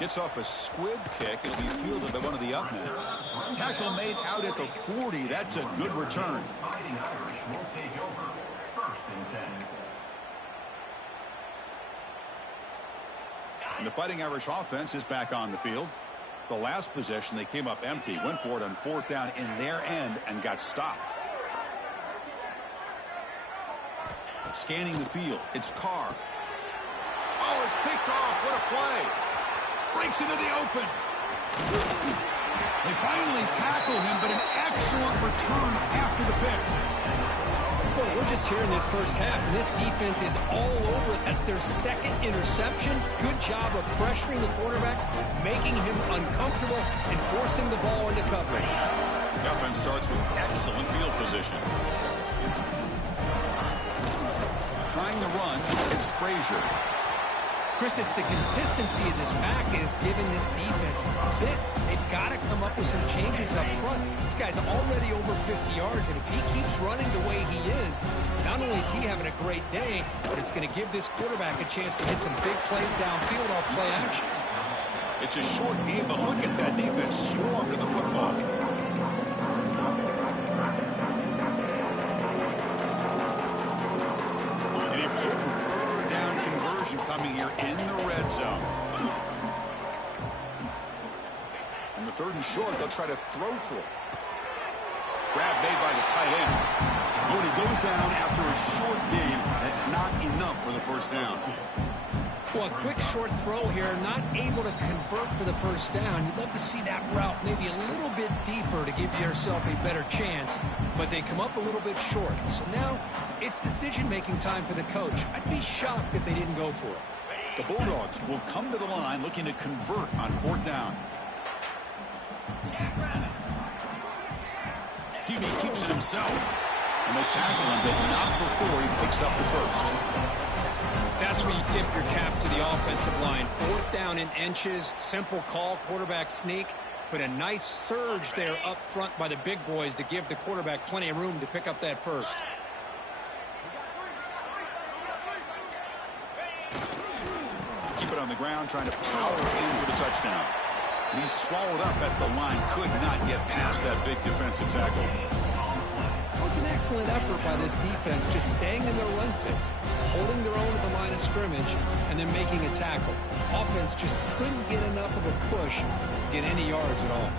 Gets off a squib kick. It'll be fielded by one of the up men. Tackle made out at the 40. That's a good return. And the Fighting Irish offense is back on the field. The last possession, they came up empty, went for it on fourth down in their end and got stopped. Scanning the field, it's Carr. Oh, it's picked off. What a play. Breaks into the open. They finally tackle him, but an excellent return after the pick. Well, we're just here in this first half, and this defense is all over it. That's their second interception. Good job of pressuring the quarterback, making him uncomfortable, and forcing the ball into coverage. The offense starts with excellent field position. Trying to run, it's Frazier. Chris, it's the consistency of this pack is giving this defense fits. They've got to come up with some changes up front. This guy's already over 50 yards, and if he keeps running the way he is, not only is he having a great day, but it's going to give this quarterback a chance to hit some big plays downfield off play action. It's a short game, but look at that defense swarm to the football. An important third down conversion coming here in the red zone. And the third and short, they'll try to throw for it. Grab made by the tight end. Oh, and he goes down after a short game. That's not enough for the first down. Well, a quick short throw here, not able to convert for the first down. You'd love to see that route maybe a little bit deeper to give yourself a better chance, but they come up a little bit short. So now it's decision-making time for the coach. I'd be shocked if they didn't go for it. The Bulldogs will come to the line looking to convert on fourth down. QB keeps it himself, and they tackle him, but not before he picks up the first. That's where you tip your cap to the offensive line. Fourth down in inches, simple call, quarterback sneak, but a nice surge there up front by the big boys to give the quarterback plenty of room to pick up that first. Keep it on the ground, trying to power in for the touchdown. And he's swallowed up at the line, could not get past that big defensive tackle. It was an excellent effort by this defense, just staying in their run fits, holding their own at the line of scrimmage, and then making a tackle. Offense just couldn't get enough of a push to get any yards at all.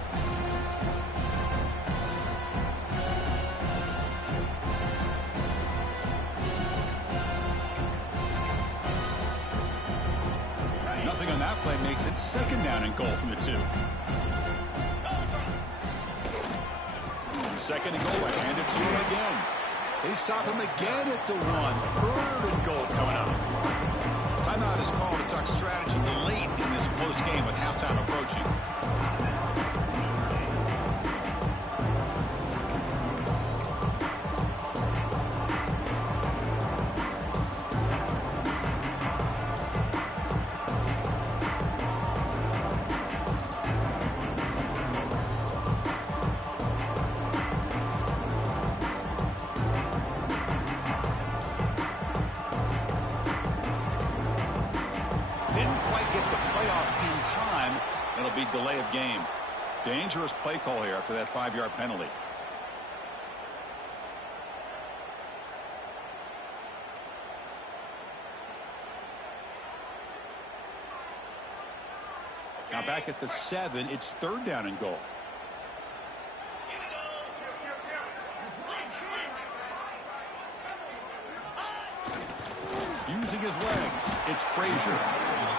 Nothing on that play makes it second down and goal from the 2. Second and goal, and hand it to him again. They stop him again at the 1. Third and goal coming up. Timeout is called to talk strategy late in this close game with halftime approaching. Delay of game. Dangerous play call here after that 5-yard penalty. Now back at the 7, it's third down and goal. Using his legs, it's Frazier.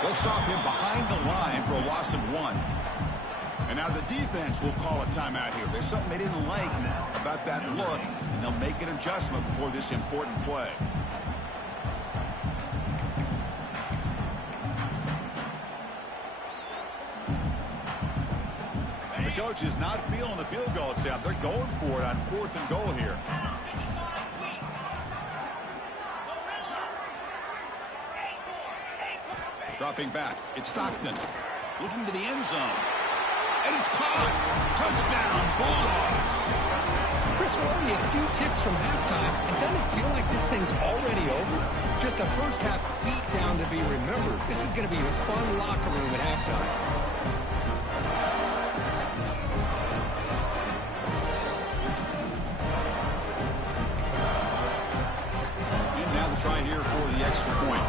They'll stop him behind the line for a loss of 1. And now the defense will call a timeout here. There's something they didn't like about that look, and they'll make an adjustment before this important play. The coach is not feeling the field goal attempt. They're going for it on fourth and goal here. Dropping back, it's Stockton. Looking to the end zone. And it's caught. Touchdown, Bulldogs. Chris, we're only a few ticks from halftime, and doesn't it feel like this thing's already over? Just a first half beat down to be remembered. This is going to be a fun locker room at halftime. And now the try here for the extra point.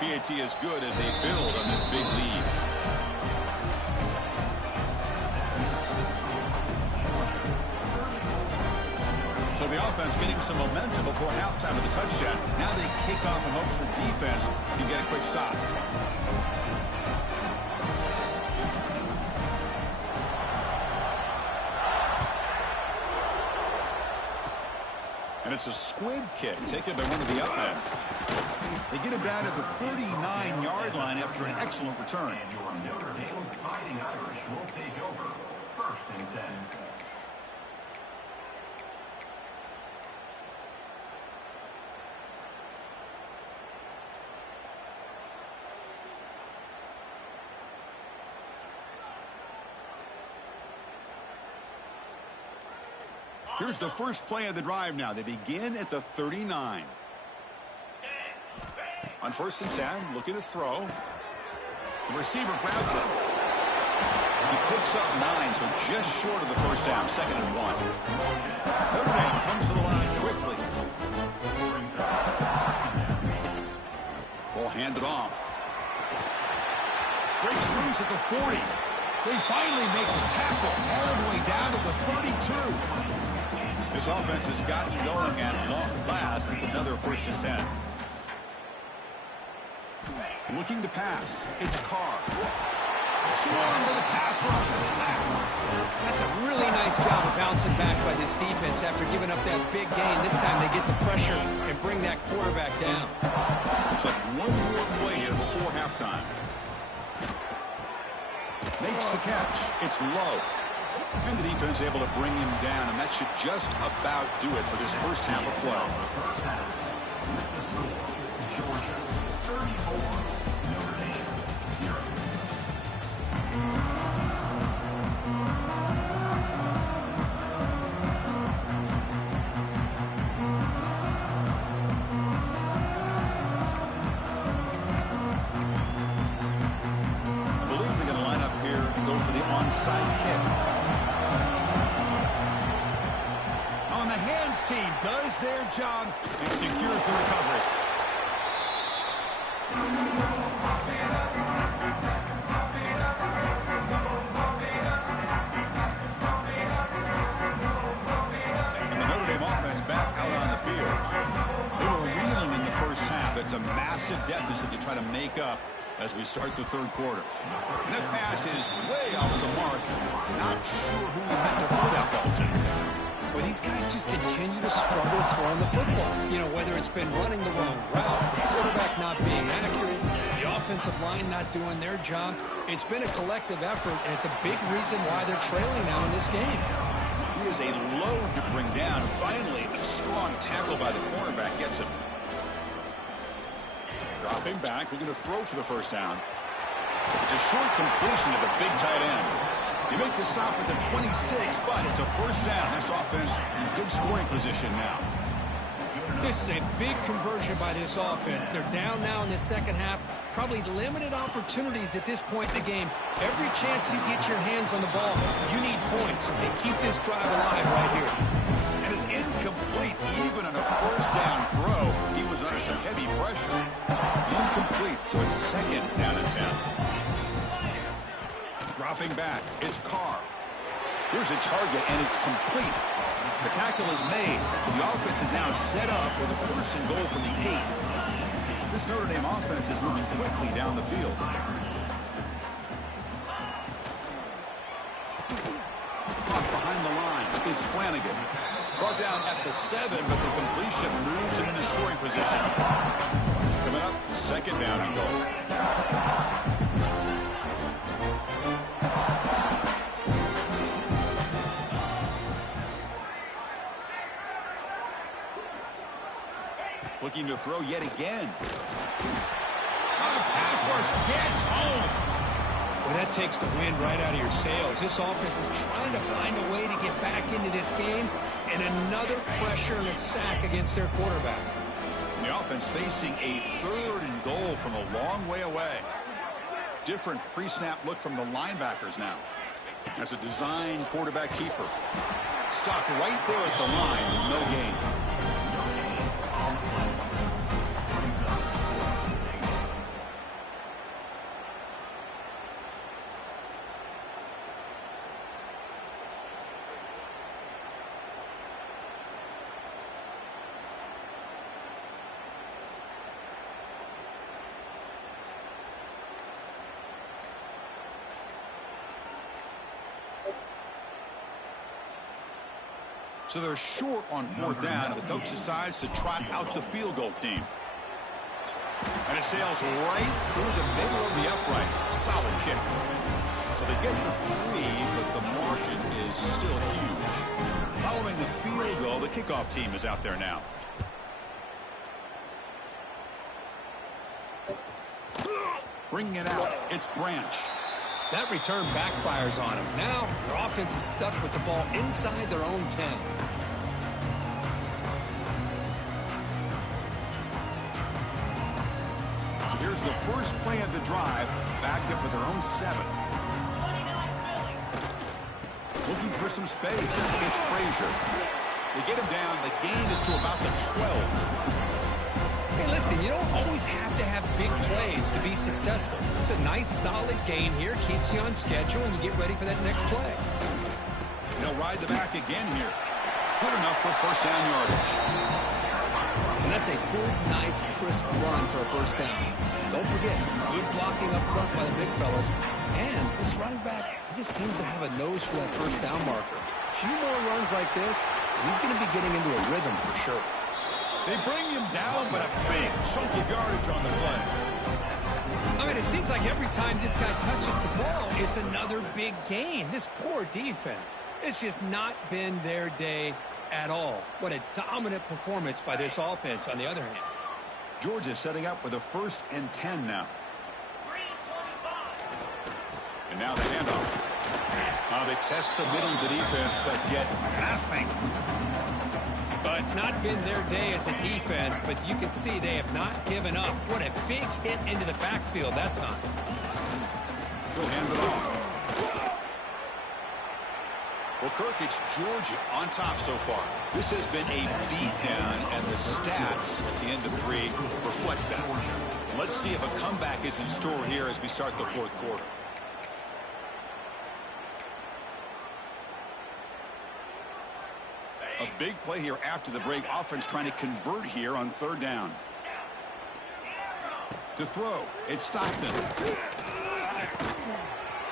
PAT is good as they build on this big lead. So the offense getting some momentum before halftime of the touchdown. Now they kick off in hopes the defense can get a quick stop. And it's a squib kick taken by one of the up end. They get him down at the 39-yard line after an excellent return. And your Notre Dame Fighting Irish will take over. First and 10. Here's the first play of the drive now. They begin at the 39. On first and 10, looking to throw. The receiver grabs it. He picks up 9, so just short of the first down, second and 1. Notre Dame comes to the line quickly. Ball handed off. Breaks loose at the 40. They finally make the tackle all the way down to the 32. This offense has gotten going at long last. It's another 1st and 10. Looking to pass. It's Carr. Swarmed by the pass rush. A sack. That's a really nice job of bouncing back by this defense after giving up that big gain. This time they get the pressure and bring that quarterback down. It's like one more play here before halftime. Makes the catch. It's low. And the defense able to bring him down, and that should just about do it for this first half of play. Georgia 34, Notre Dame 0. I believe they're going to line up here and go for the onside kick. On the hands team does their job and secures the recovery. And the Notre Dame offense back out on the field. They were reeling in the first half. It's a massive deficit to try to make up as we start the 3rd quarter. And that pass is way off the mark. Not sure who he meant to throw that ball to. Well, these guys just continue to struggle throwing the football. You know, whether it's been running the wrong route, the quarterback not being accurate, the offensive line not doing their job. It's been a collective effort, and it's a big reason why they're trailing now in this game. He is a load to bring down. Finally, a strong tackle by the cornerback gets him. Dropping back, looking to throw for the 1st down. It's a short completion to the big tight end. You make the stop at the 26, but it's a 1st down. This offense in good scoring position now. This is a big conversion by this offense. They're down now in the 2nd half. Probably limited opportunities at this point in the game. Every chance you get your hands on the ball, you need points. And keep this drive alive right here. And it's incomplete even on a 1st down throw. He was under some heavy pressure. Incomplete, so it's 2nd down and 10. Dropping back, it's Carr. Here's a target, and it's complete. The tackle is made. The offense is now set up for the 1st and goal from the 8. This Notre Dame offense is moving quickly down the field. Behind the line, it's Flanagan. Brought down at the 7, but the completion moves him into scoring position. Coming up, 2nd down and goal. Looking to throw yet again. The pass rush gets home. Well, that takes the wind right out of your sails. This offense is trying to find a way to get back into this game, and another pressure and a sack against their quarterback. And the offense facing a 3rd and goal from a long way away. Different pre-snap look from the linebackers now. As a design quarterback keeper. Stopped right there at the line, no gain. So they're short on 4th down, and the coach decides to trot out the field goal team. And it sails right through the middle of the uprights. Solid kick. So they get the 3, but the margin is still huge. Following the field goal, the kickoff team is out there now. Bringing it out, it's Branch. That return backfires on them. Now, their offense is stuck with the ball inside their own 10. So here's the first play of the drive, backed up with their own 7. Looking for some space. It's Frazier. They get him down. The gain is to about the 12. Hey, listen, you don't always have to have big plays to be successful. It's a nice, solid gain here, keeps you on schedule, and you get ready for that next play. They'll ride the back again here. Good enough for first down yardage. And that's a good, nice, crisp run for a first down. Don't forget, good blocking up front by the big fellas. And this running back, he just seems to have a nose for that first down marker. A few more runs like this, and he's going to be getting into a rhythm for sure. They bring him down, but a big chunk of yardage on the play. I mean, it seems like every time this guy touches the ball, it's another big gain. This poor defense, it's just not been their day at all. What a dominant performance by this offense on the other hand. Georgia setting up with a 1st and 10 now. And now the handoff. They test the middle of the defense, but get nothing. Well, it's not been their day as a defense, but you can see they have not given up. What a big hit into the backfield that time. He'll hand it off. Well, Kirk, it's Georgia on top so far. This has been a beatdown, and the stats at the end of 3 reflect that. Let's see if a comeback is in store here as we start the 4th quarter. A big play here after the break. Offense trying to convert here on 3rd down. To throw, it's Stockton.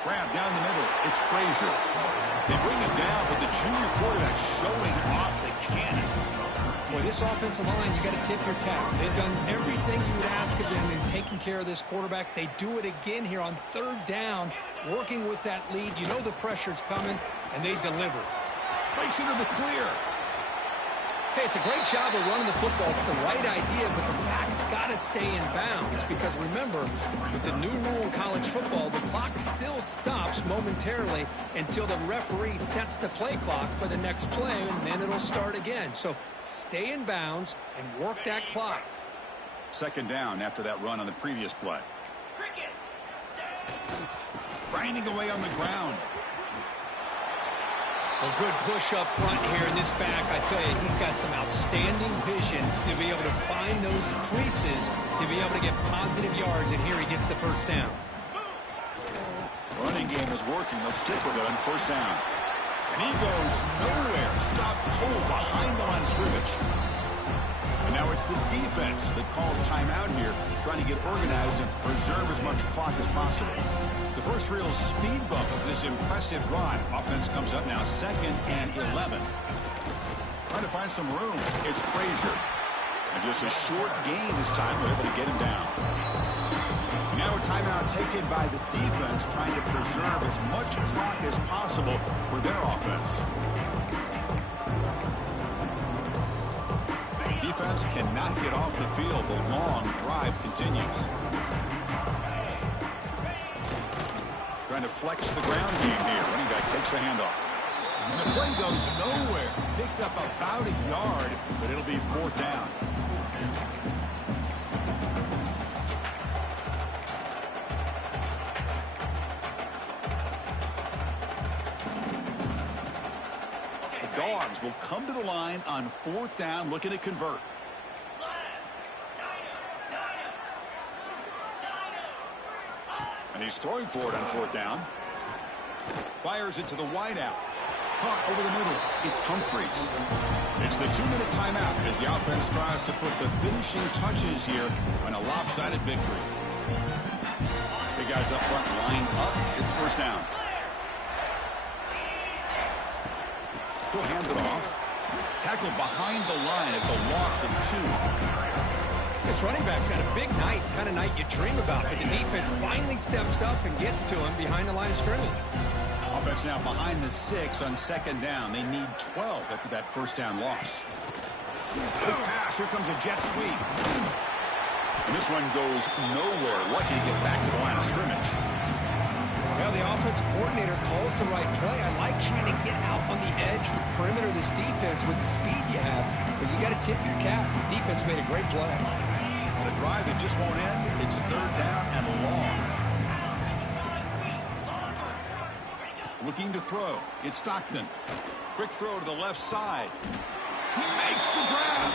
Grab down the middle. It's Frazier. They bring him down, but the junior quarterback showing off the cannon. Boy, this offensive line, you got to tip your cap. They've done everything you would ask of them in taking care of this quarterback. They do it again here on 3rd down, working with that lead. You know the pressure's coming, and they deliver. Breaks into the clear. Hey, it's a great job of running the football. It's the right idea, but the back's got to stay in bounds because remember, with the new rule in college football, the clock still stops momentarily until the referee sets the play clock for the next play, and then it'll start again. So stay in bounds and work that clock. 2nd down after that run on the previous play. Grinding away on the ground. A good push up front here in this back. I tell you, he's got some outstanding vision to be able to find those creases, to be able to get positive yards, and here he gets the first down. Running game is working. They'll stick with it on 1st down. And he goes nowhere. Stopped cold behind the line of scrimmage. And now it's the defense that calls timeout here, trying to get organized and preserve as much clock as possible. The first real speed bump of this impressive drive. Offense comes up now 2nd and 11. Trying to find some room. It's Frazier. And just a short gain this time. They're able to get him down. And now a timeout taken by the defense, trying to preserve as much clock as possible for their offense. Defense cannot get off the field. The long drive continues. Trying to flex the ground game here. Running back takes the handoff. And the play goes nowhere. Picked up about a yard, but it'll be 4th down. The Dogs will come to the line on 4th down, looking to convert. And he's throwing for it on 4th down. Fires it to the wideout. Caught over the middle. It's Humphreys. It's the 2-minute timeout as the offense tries to put the finishing touches here on a lopsided victory. Big guys up front lined up. It's 1st down. He'll hand it off. Tackle behind the line. It's a loss of 2. This running back's had a big night, kind of night you dream about, but the defense finally steps up and gets to him behind the line of scrimmage. Offense now behind the 6 on 2nd down. They need 12 after that 1st down loss. Quick pass. Here comes a jet sweep. And this one goes nowhere. Lucky to get back to the line of scrimmage. Well, the offensive coordinator calls the right play. I like trying to get out on the edge of the perimeter of this defense with the speed you have, but you got to tip your cap. The defense made a great play. A drive that just won't end. It's 3rd down and long. Looking to throw. It's Stockton. Quick throw to the left side. He makes the grab.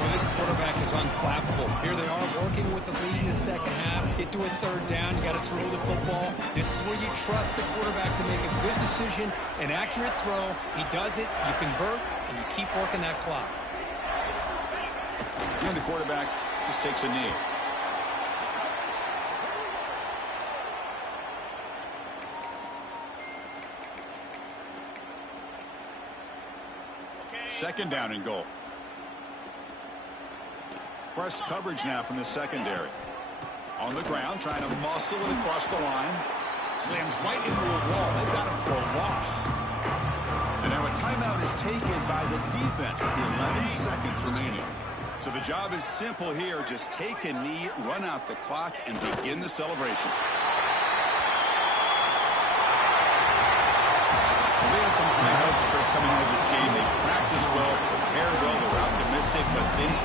Well, This quarterback is unflappable. Here they are working with the lead in the second half. Get to a third down. You got to throw the football. This is where you trust the quarterback to make a good decision, an accurate throw. He does it, you convert, and you keep working that clock. And the quarterback just takes a knee. Second down and goal. Press coverage now from the secondary. On the ground, trying to muscle it across the line. Slams right into a wall. They've got him for a loss. And now a timeout is taken by the defense with the 11 seconds remaining. So the job is simple here. Just take a knee, run out the clock, and begin the celebration. They had some high hopes for coming into this game. They practiced well, prepared well, they were optimistic, but things